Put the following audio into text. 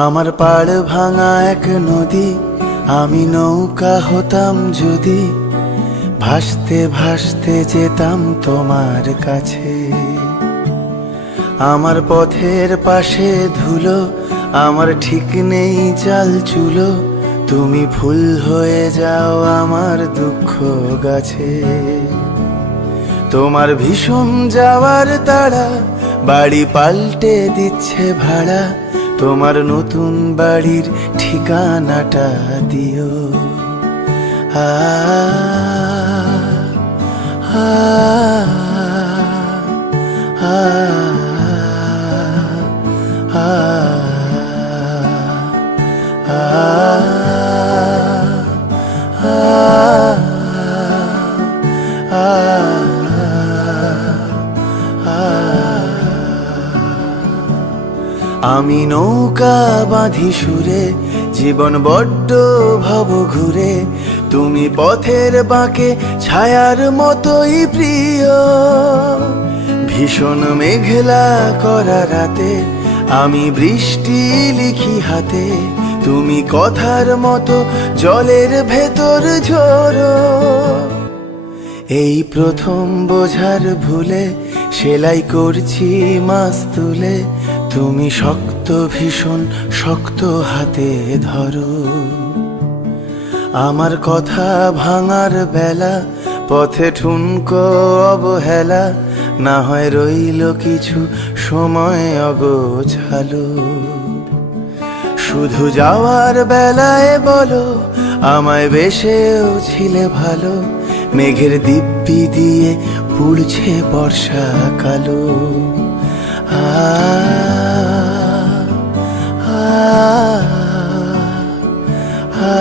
আমার পাড় ভাঙা এক নদী, আমি নৌকা হতাম যদি, ভাসতে ভাসতে যেতাম তোমার কাছে। আমার পথের পাশে ধুলো, আমার ঠিক নেই চাল চুলো, তুমি ফুল হয়ে যাও আমার দুঃখ গাছে। তোমার ভীষণ যাওয়ার তাড়া, বাড়ি পাল্টে দিচ্ছে ভাড়া, তোমার নতুন বাড়ির ঠিকানাটা দিও। আ আ আ আ আমি নৌকা বাঁধি সুরে, জীবন বড্ড ভাব ঘুরে, তুমি পথের বাঁকে ছায়ার মতোই প্রিয়। ভীষণ মেঘলা করা রাতে আমি বৃষ্টি লিখি হাতে, তুমি কথার মতো জলের ভেতর ঝরো। এই প্রথম বোঝার ভুলে সেলাই করছি মাছ তুলে, তুমি শক্ত ভীষণ শক্ত হাতে ধরো। আমার কথা ভাঙার বেলা, পথে ঠুনকো অবহেলা, না হয় রইল কিছু সময় অগোছালো। শুধু যাওয়ার বেলায় বলো, আমায় বেশেও ছিলে ভালো, মেঘের দিব্যি দিয়ে পুড়ছে বর্ষা কালো। আ আ আ